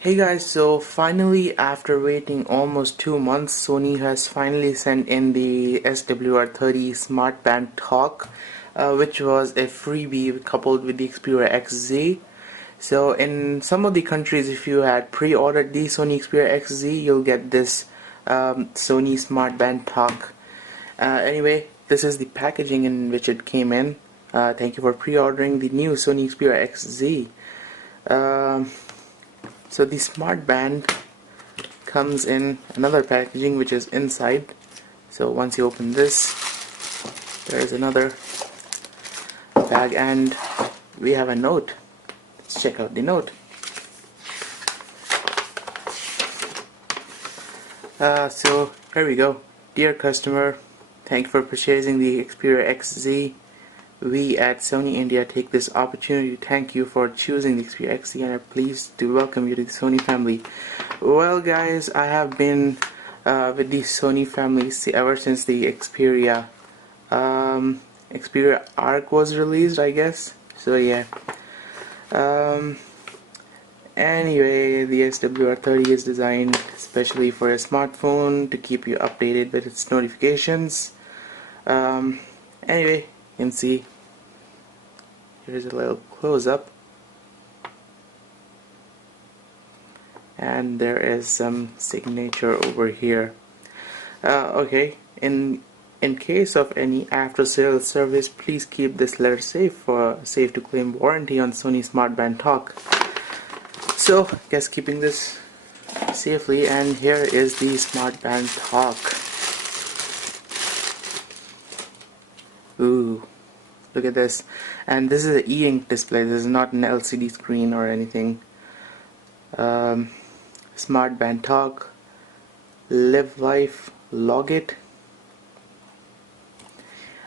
Hey guys, so finally after waiting almost 2 months, Sony has finally sent in the SWR30 Smartband Talk, which was a freebie coupled with the Xperia XZ. So in some of the countries, if you had pre-ordered the Sony Xperia XZ, you'll get this Sony Smartband Talk. Anyway, this is the packaging in which it came in. Thank you for pre-ordering the new Sony Xperia XZ. So the smart band comes in another packaging which is inside. So once you open this, there is another bag and we have a note. Let's check out the note. So here we go. Dear customer, thank you for purchasing the Xperia XZ. We at Sony India take this opportunity to thank you for choosing the Xperia XZ and are pleased to welcome you to the Sony family. Well guys, I have been with the Sony family ever since the Xperia Arc was released, I guess. So yeah. Anyway, the SWR30 is designed especially for a smartphone to keep you updated with its notifications. Anyway, you can see here's a little close-up, and there is some signature over here. Okay, in case of any after-sales service, please keep this letter safe for safe to claim warranty on Sony Smartband Talk. So guess keeping this safely, and here is the Smartband Talk. Ooh, look at this. And this is an e-ink display. This is not an LCD screen or anything. Smartband Talk, live life, log it.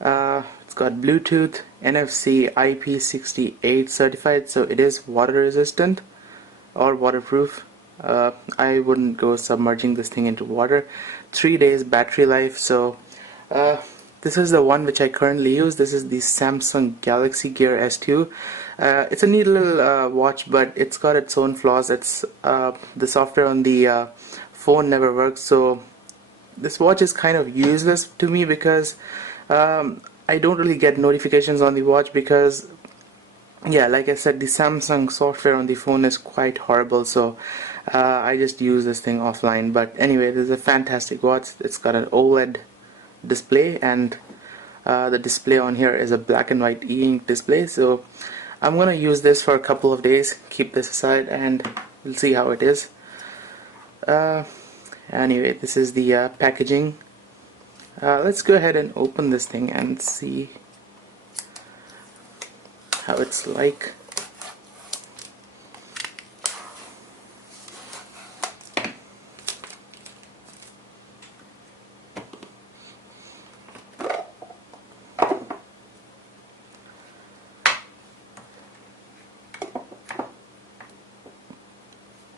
It's got Bluetooth, NFC, IP68 certified, so it is water resistant or waterproof. I wouldn't go submerging this thing into water. 3 days battery life. So this is the one which I currently use. This is the Samsung Galaxy Gear S2. It's a neat little watch, but it's got its own flaws. It's the software on the phone never works, so this watch is kind of useless to me because I don't really get notifications on the watch because, yeah, like I said, the Samsung software on the phone is quite horrible, so I just use this thing offline. But anyway, this is a fantastic watch. It's got an OLED display, and the display on here is a black and white e-ink display. So I'm gonna use this for a couple of days, keep this aside, and we'll see how it is. Anyway, this is the packaging. Let's go ahead and open this thing and see how it's like.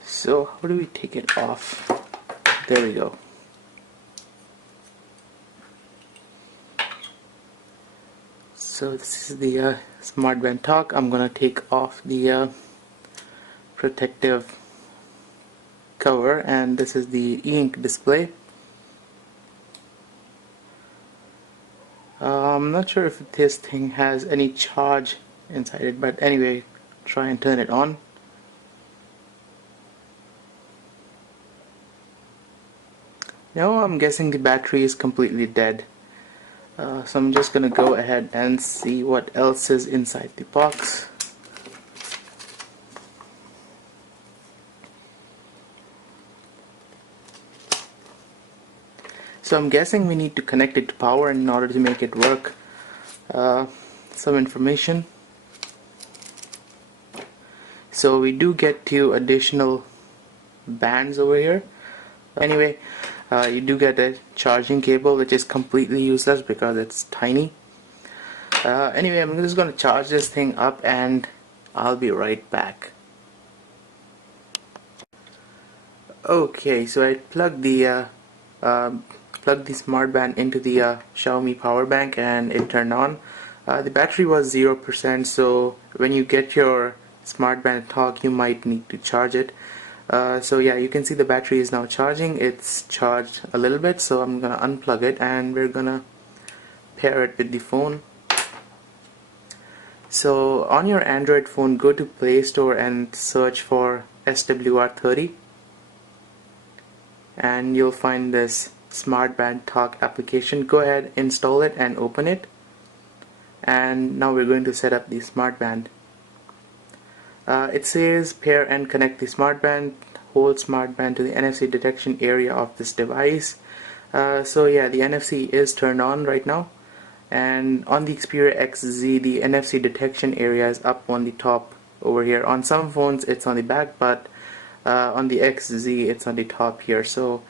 So how do we take it off? There we go. So this is the Smartband Talk. I'm gonna take off the protective cover, and this is the e-ink display. I'm not sure if this thing has any charge inside it, but anyway, try and turn it on. Now I'm guessing the battery is completely dead. So I'm just gonna go ahead and see what else is inside the box. So I'm guessing we need to connect it to power in order to make it work. Some information. So we do get 2 additional bands over here. Anyway, you do get a charging cable, which is completely useless because it's tiny. Anyway, I'm just going to charge this thing up and I'll be right back. Okay, so I plugged the Smartband into the Xiaomi power bank and it turned on. The battery was 0%, so when you get your Smartband Talk you might need to charge it. So yeah, you can see the battery is now charging. It's charged a little bit, so I'm gonna unplug it and we're gonna pair it with the phone. So on your Android phone, go to Play Store and search for SWR30 and you'll find this Smartband Talk application. Go ahead, install it and open it. And now we're going to set up the smartband. It says pair and connect the smartband, hold smartband to the NFC detection area of this device. So yeah, the NFC is turned on right now, and on the Xperia XZ the NFC detection area is up on the top over here. On some phones it's on the back, but on the XZ it's on the top here. So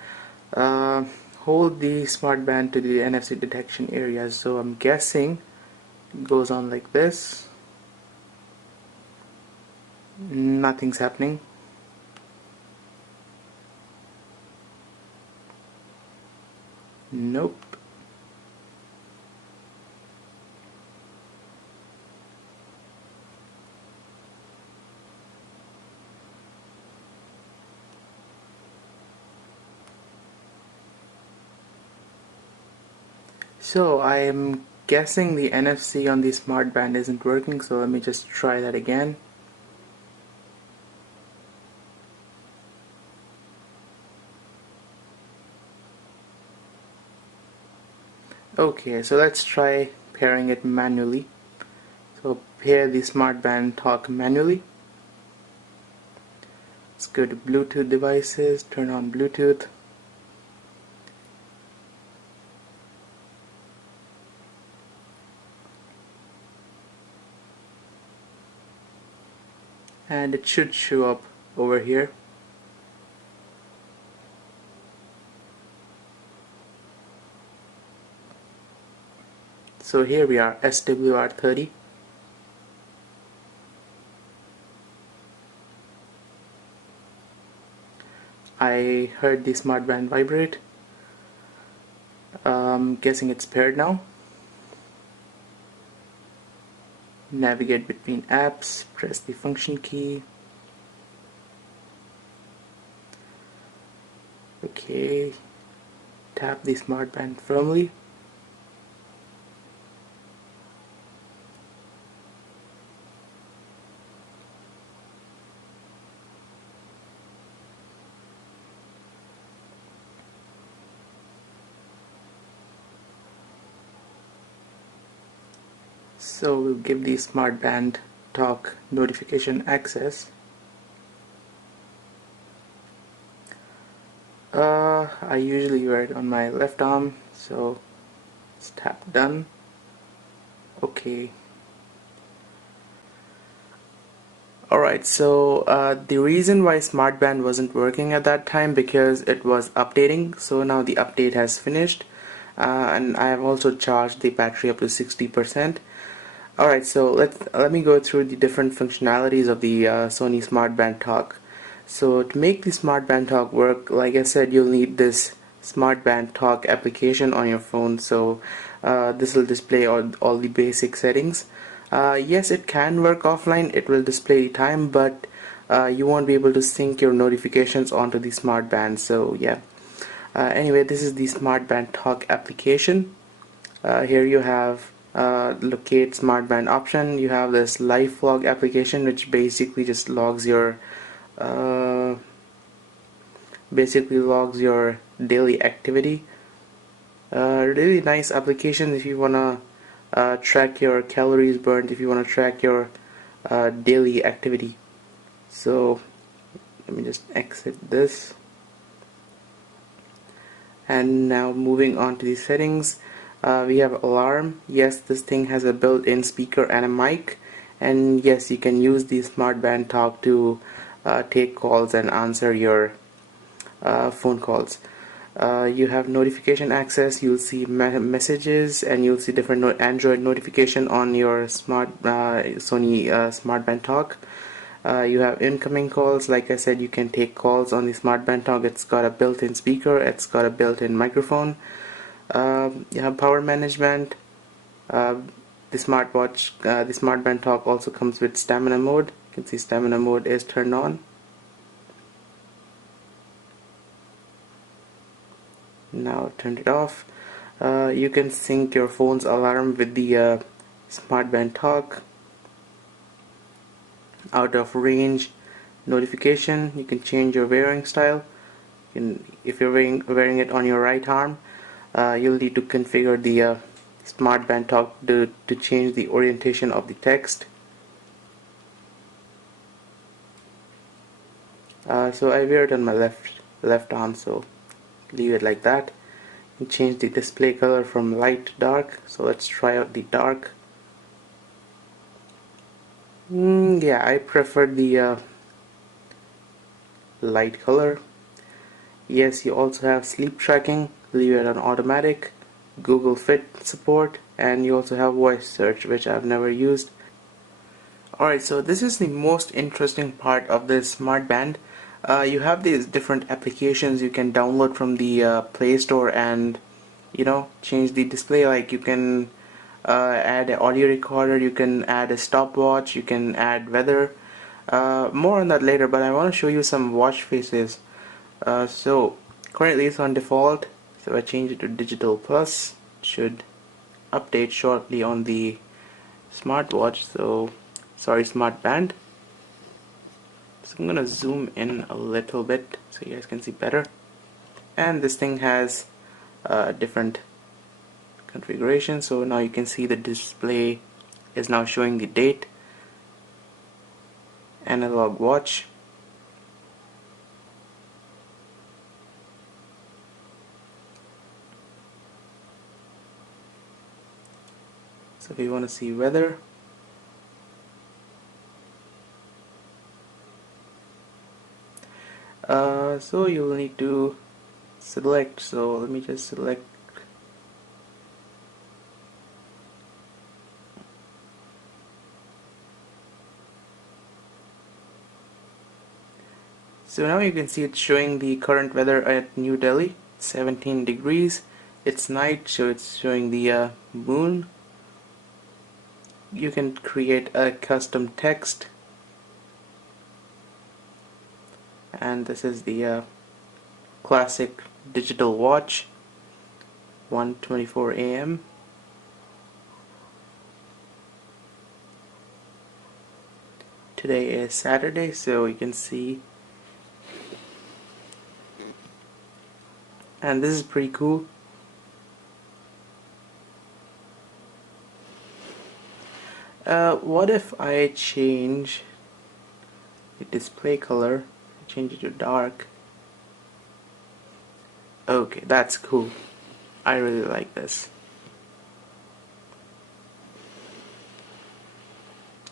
hold the smartband to the NFC detection area. So I'm guessing it goes on like this. Nothing's happening. Nope. So I am guessing the NFC on the smartband isn't working, so let me just try that again. Okay, so let's try pairing it manually. So pair the Smartband Talk manually. Let's go to Bluetooth devices, turn on Bluetooth. And it should show up over here. So here we are, SWR30. I heard the smartband vibrate. Guessing it's paired now. Navigate between apps, press the function key. Okay, tap the smartband firmly. So we'll give the Smartband Talk notification access. I usually wear it on my left arm, so let's tap done. Okay. Alright, so the reason why Smartband wasn't working at that time because it was updating. So now the update has finished, and I have also charged the battery up to 60%. Alright, so let me go through the different functionalities of the Sony Smartband Talk. So to make the Smartband Talk work, like I said, you'll need this Smartband Talk application on your phone. So this will display all the basic settings. Yes, it can work offline, it will display the time, but you won't be able to sync your notifications onto the Smartband. So yeah, anyway, this is the Smartband Talk application. Here you have locate smartband option. You have this live log application, which basically just logs your daily activity. Really nice application if you wanna track your calories burned, if you wanna track your daily activity. So let me just exit this, and now moving on to the settings. We have alarm. Yes, this thing has a built-in speaker and a mic, and yes, you can use the Smartband Talk to take calls and answer your phone calls. You have notification access. You'll see messages, and you'll see different Android notification on your Sony Smartband Talk. You have incoming calls. Like I said, you can take calls on the Smartband Talk. It's got a built-in speaker, it's got a built-in microphone. You have power management. The Smartband Talk also comes with stamina mode. You can see stamina mode is turned on. Now turn it off. You can sync your phone's alarm with the Smartband Talk. Out of range notification. You can change your wearing style. If you're wearing it on your right arm, you'll need to configure the Smartband Talk to change the orientation of the text. So I wear it on my left arm, so leave it like that. You change the display color from light to dark. So let's try out the dark. Yeah, I prefer the light color. Yes, you also have sleep tracking. Leave it on automatic. Google Fit support, and you also have voice search, which I've never used. Alright, so this is the most interesting part of this Smartband. You have these different applications you can download from the Play Store and change the display. Like you can add an audio recorder, you can add a stopwatch, you can add weather. More on that later, but I want to show you some watch faces. So currently it's on default, so I change it to digital plus. It should update shortly on the smartwatch, smartband. So I'm gonna zoom in a little bit so you guys can see better. And this thing has different configuration, so now you can see the display is now showing the date, analog watch, so if you want to see weather, so you'll need to select, so let me just select. So now you can see it's showing the current weather at New Delhi, 17 degrees. It's night, so it's showing the moon. You can create a custom text, and this is the classic digital watch, 1:24 a.m. Today is Saturday, so you can see, and this is pretty cool. What if I change the display color, change it to dark? Okay, that's cool. I really like this.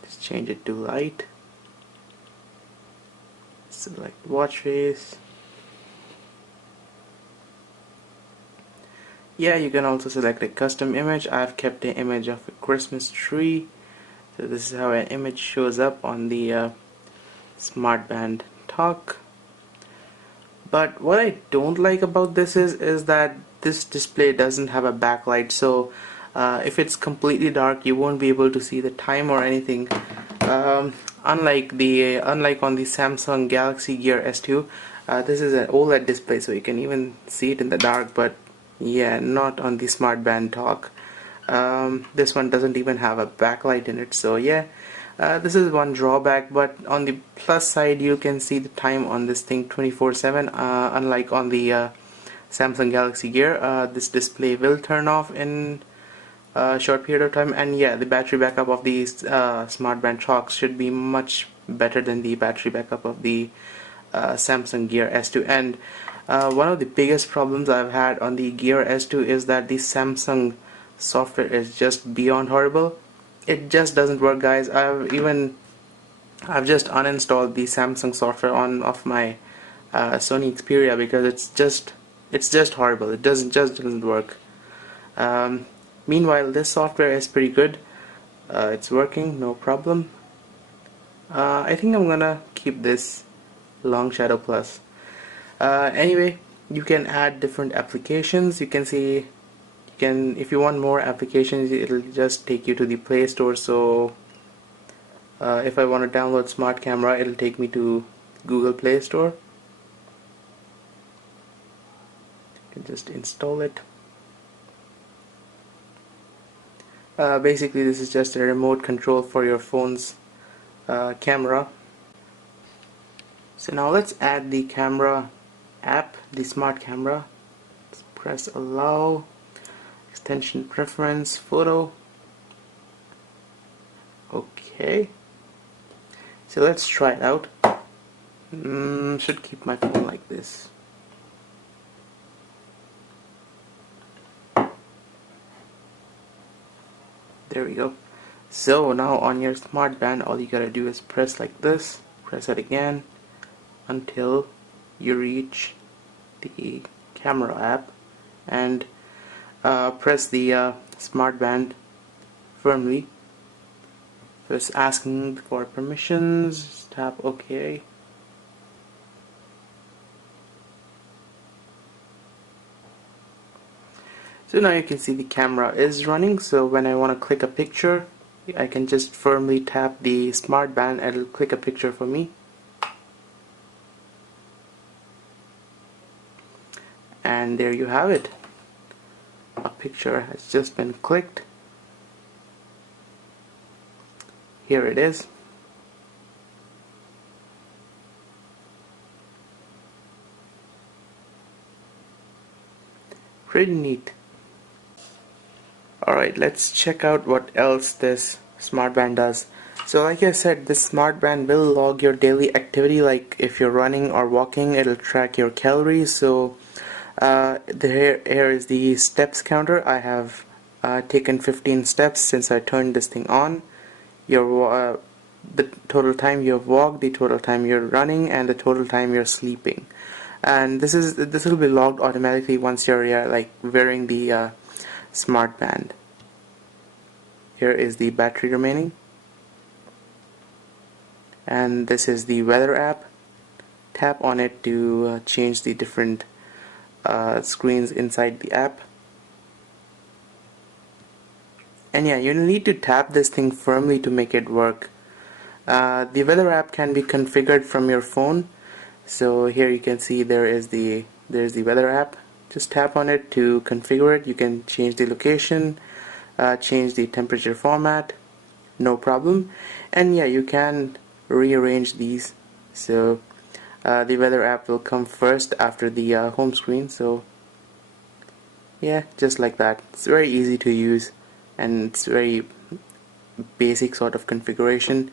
Just change it to light. Select watch face. Yeah, you can also select a custom image. I've kept an image of a Christmas tree. So this is how an image shows up on the Smartband Talk. But what I don't like about this is that this display doesn't have a backlight. So if it's completely dark, you won't be able to see the time or anything. Unlike on the Samsung Galaxy Gear S2, this is an OLED display, so you can even see it in the dark. But yeah, not on the Smartband Talk. This one doesn't even have a backlight in it, so yeah, this is one drawback. But on the plus side, you can see the time on this thing 24/7. Unlike on the Samsung Galaxy Gear, this display will turn off in a short period of time. And yeah, the battery backup of these Smartband Talks should be much better than the battery backup of the Samsung Gear S2. And one of the biggest problems I've had on the Gear S2 is that the Samsung software is just beyond horrible. It just doesn't work, guys. I've just uninstalled the Samsung software off my Sony Xperia because it's just horrible. It doesn't work. Meanwhile, this software is pretty good. It's working, no problem. I think I'm gonna keep this Long Shadow Plus. Anyway, you can add different applications. You can see, if you want more applications, it'll just take you to the Play Store. So if I want to download Smart Camera, it'll take me to Google Play Store. You can just install it. Basically this is just a remote control for your phone's camera. So now let's add the camera app, the smart camera. Let's press allow, extension preference, photo. Okay, so let's try it out. Should keep my phone like this. There we go. So now on your smart band, all you gotta do is press like this, press it again until you reach the camera app, and press the smart band firmly. First asking for permissions, tap OK. So now you can see the camera is running, so when I want to click a picture, I can just firmly tap the smart band and it'll click a picture for me. And there you have it. A picture has just been clicked. Here it is. Pretty neat. Alright, let's check out what else this smartband does. So like I said, this smartband will log your daily activity, like if you're running or walking, it'll track your calories. So here is the steps counter. I have taken 15 steps since I turned this thing on. The total time you have walked, the total time you're running, and the total time you're sleeping. And this will be logged automatically once you're like wearing the smart band. Here is the battery remaining, and this is the weather app. Tap on it to change the different screens inside the app. And yeah, you need to tap this thing firmly to make it work. The weather app can be configured from your phone. So here you can see there's the weather app. Just tap on it to configure it. You can change the location, change the temperature format, no problem. And yeah, you can rearrange these. So the weather app will come first after the home screen. So yeah, just like that. It's very easy to use, and it's very basic sort of configuration.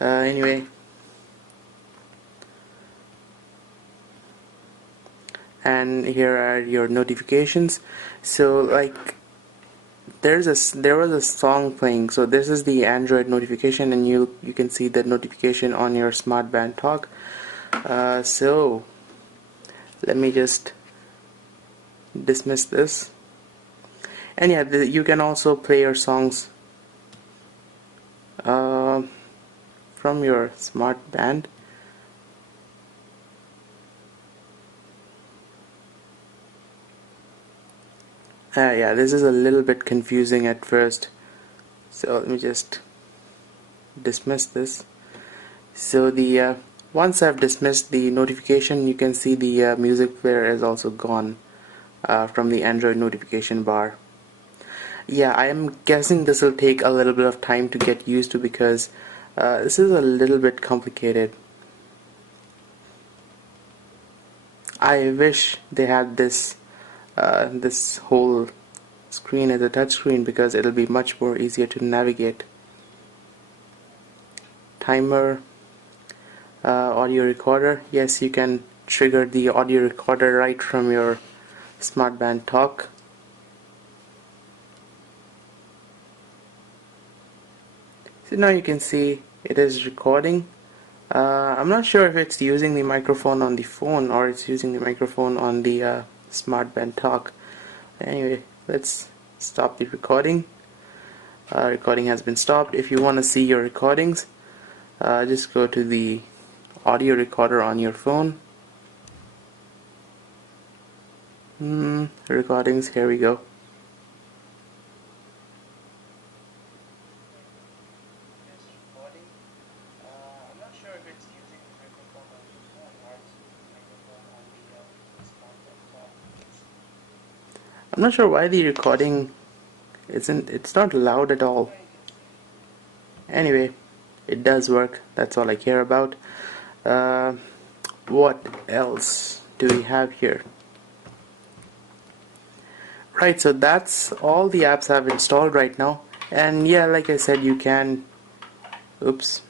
Anyway, and here are your notifications. So like there was a song playing, so this is the Android notification, and you can see the notification on your Smartband Talk. So let me just dismiss this, and yeah, you can also play your songs from your smart band. Yeah, this is a little bit confusing at first, so let me just dismiss this. So the once I've dismissed the notification, you can see the music player is also gone from the Android notification bar. Yeah, I am guessing this will take a little bit of time to get used to, because this is a little bit complicated. I wish they had this this whole screen as a touch screen, because it'll be much more easier to navigate. Timer, audio recorder. Yes, you can trigger the audio recorder right from your Smartband Talk. So now you can see it is recording. I'm not sure if it's using the microphone on the phone or it's using the microphone on the Smartband Talk. Anyway, let's stop the recording. Recording has been stopped. If you want to see your recordings, just go to the audio recorder on your phone. Recordings, here we go. I'm not sure if it's using the microphone on the phone or it's using the microphone on the Smartband Talk. I'm not sure why the recording it's not loud at all. Anyway, it does work. That's all I care about. What else do we have here? Right, so that's all the apps I've installed right now. And yeah, like I said, you can oops.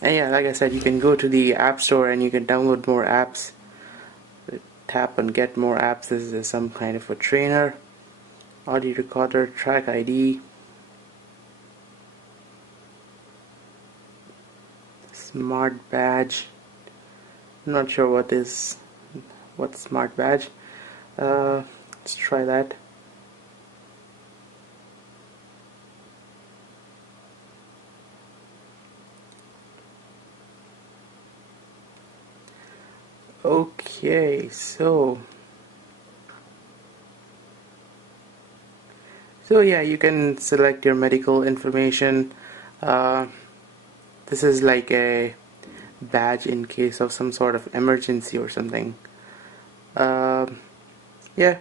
And yeah, like I said, you can go to the App Store and you can download more apps. Tap on get more apps. This is some kind of a trainer, audio recorder, track ID, smart badge. I'm not sure what's smart badge. Let's try that. Okay, so yeah, you can select your medical information. This is like a badge in case of some sort of emergency or something. Yeah,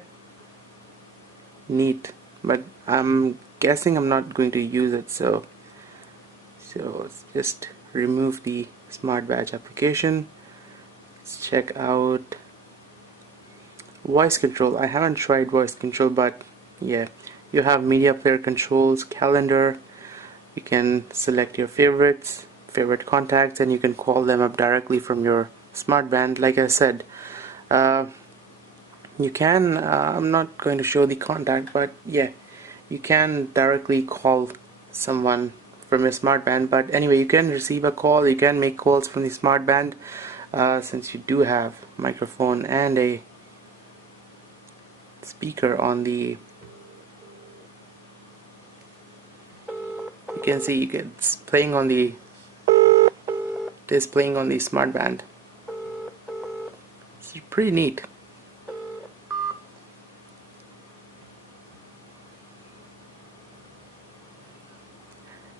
neat. But I'm guessing I'm not going to use it, so let's just remove the smart badge application. Let's check out voice control. I haven't tried voice control, but yeah, you have media player controls, calendar. You can select your favorite contacts, and you can call them up directly from your smartband. Like I said, you can I'm not going to show the contact, but yeah, you can directly call someone from your smartband. But anyway, you can receive a call, you can make calls from the smartband, since you do have microphone and a speaker on the, you can see it's playing on the, it is playing on the smartband. It's pretty neat.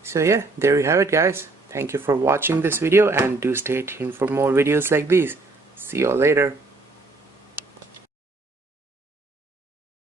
So yeah, there you have it, guys. Thank you for watching this video, and do stay tuned for more videos like these. See you all later.